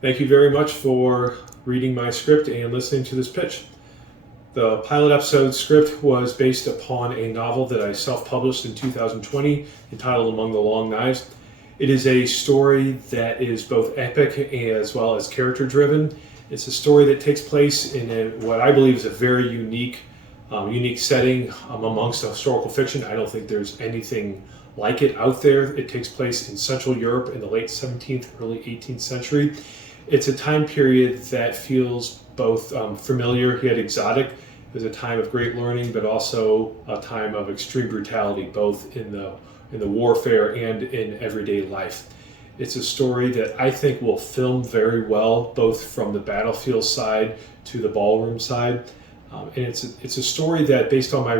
Thank you very much for reading my script and listening to this pitch. The pilot episode script was based upon a novel that I self-published in 2020 entitled Among the Long Knives. It is a story that is both epic as well as character-driven. It's a story that takes place in what I believe is a very unique setting amongst historical fiction. I don't think there's anything like it out there. It takes place in Central Europe in the late 17th, early 18th century. It's a time period that feels both familiar yet exotic. It was a time of great learning, but also a time of extreme brutality, both in the warfare and in everyday life. It's a story that I think will film very well, both from the battlefield side to the ballroom side. And it's a story that, based upon my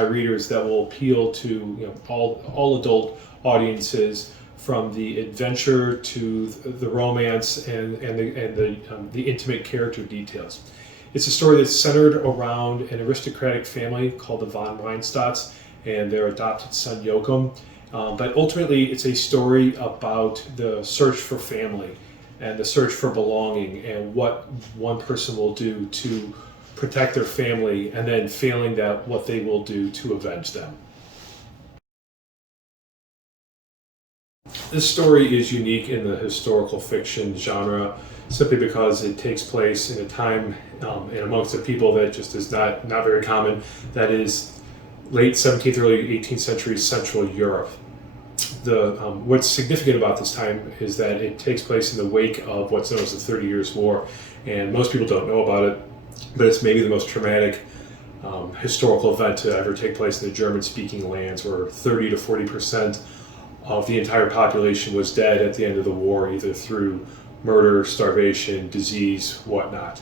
readers, that will appeal to all adult audiences, from the adventure to the romance and the intimate character details. It's a story that's centered around an aristocratic family called the von Reinstadts and their adopted son Joachim. But ultimately, it's a story about the search for family and the search for belonging, and what one person will do to protect their family, and then failing that, what they will do to avenge them. This story is unique in the historical fiction genre simply because it takes place in a time and amongst a people that just is not very common. That is late 17th, early 18th century Central Europe. What's significant about this time is that it takes place in the wake of what's known as the 30 Years' War, and most people don't know about it, but it's maybe the most traumatic historical event to ever take place in the German-speaking lands, where 30 to 40% of the entire population was dead at the end of the war, either through murder, starvation, disease, whatnot.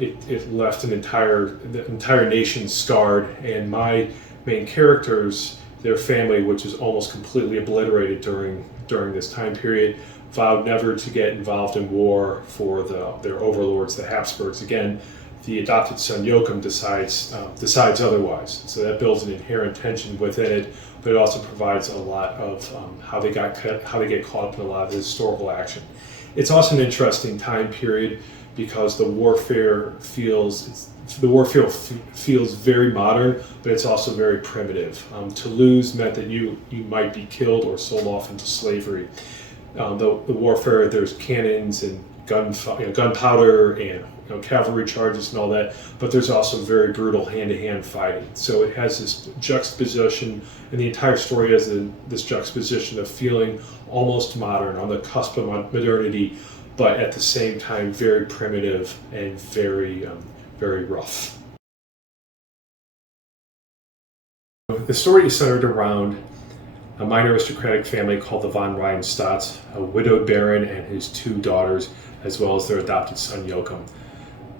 It left the entire nation scarred, and my main characters, their family, which is almost completely obliterated during this time period, vowed never to get involved in war for their overlords, the Habsburgs. Again, the adopted son Joachim decides otherwise. So that builds an inherent tension within it, but it also provides a lot of how they get caught up in a lot of the historical action. It's also an interesting time period because the warfare feels very modern, but it's also very primitive. To lose meant that you might be killed or sold off into slavery. The warfare, there's cannons and gunpowder and cavalry charges and all that, but there's also very brutal hand-to-hand fighting. So it has this juxtaposition, and the entire story has this juxtaposition of feeling almost modern, on the cusp of modernity, but at the same time very primitive and very rough. The story is centered around a minor aristocratic family called the von Reinstadts, a widowed baron and his two daughters, as well as their adopted son Joachim.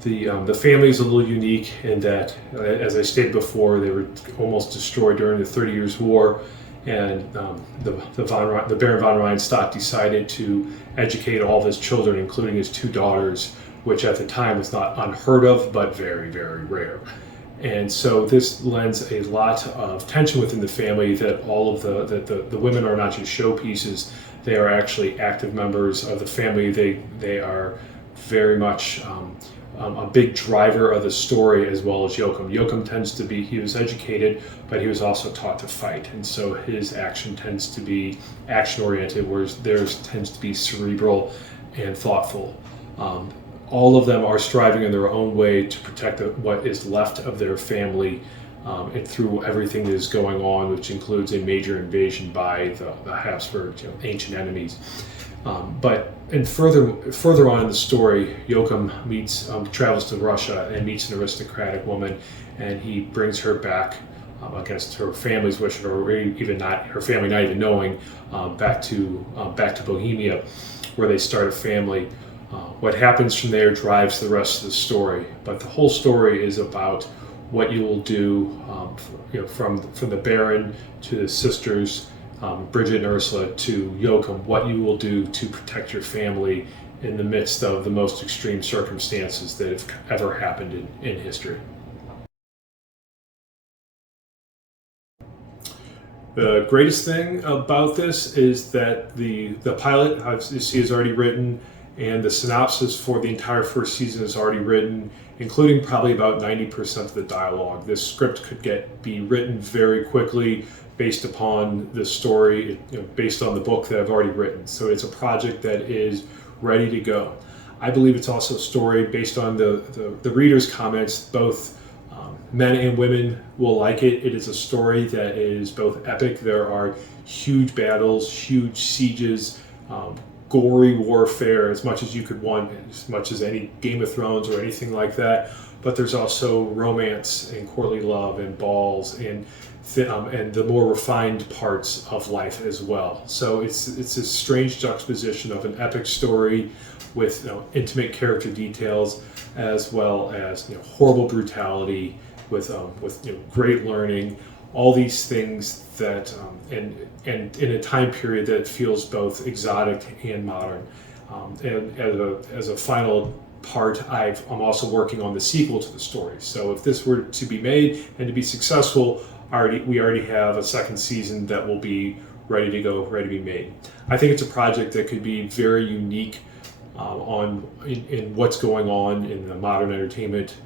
The family is a little unique in that, as I stated before, they were almost destroyed during the 30 Years' War, and the Baron von Reinstadt decided to educate all of his children, including his two daughters, which at the time was not unheard of, but very, very rare. And so this lends a lot of tension within the family, that all of the women are not just showpieces; they are actually active members of the family. They are very much a big driver of the story, as well as Joachim. Joachim he was educated, but he was also taught to fight, and so his action tends to be action-oriented, whereas theirs tends to be cerebral and thoughtful. All of them are striving in their own way to protect what is left of their family, and through everything that is going on, which includes a major invasion by the Habsburg, ancient enemies. And further on in the story, Joachim travels to Russia and meets an aristocratic woman, and he brings her back against her family's wish, or even not her family not even knowing, back to Bohemia, where they start a family. What happens from there drives the rest of the story, but the whole story is about what you will do, from the Baron to the sisters, Bridget and Ursula, to Joachim, what you will do to protect your family in the midst of the most extreme circumstances that have ever happened in history. The greatest thing about this is that the pilot is already written, and the synopsis for the entire first season is already written, including probably about 90% of the dialogue. This script could be written very quickly based upon the story, based on the book that I've already written. So it's a project that is ready to go. I believe it's also a story based on the readers' comments. Both men and women will like it. It is a story that is both epic. There are huge battles, huge sieges, gory warfare, as much as you could want, as much as any Game of Thrones or anything like that. But there's also romance and courtly love and balls and the more refined parts of life as well. So it's a strange juxtaposition of an epic story with intimate character details, as well as horrible brutality, with great learning, all these things that and in a time period that feels both exotic and modern. And as a final part, I'm also working on the sequel to the story. So if this were to be made and to be successful, we already have a second season that will be ready to go, ready to be made. I think it's a project that could be very unique in what's going on in the modern entertainment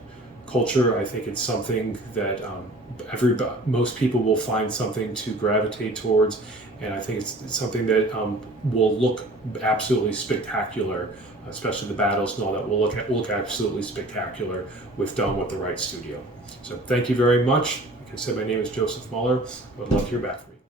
culture. I think it's something that most people will find something to gravitate towards, and I think it's something that will look absolutely spectacular, especially the battles and all that will look absolutely spectacular if done with the right studio. So thank you very much. Like I said, my name is Joseph Muller. I would love to hear back from you.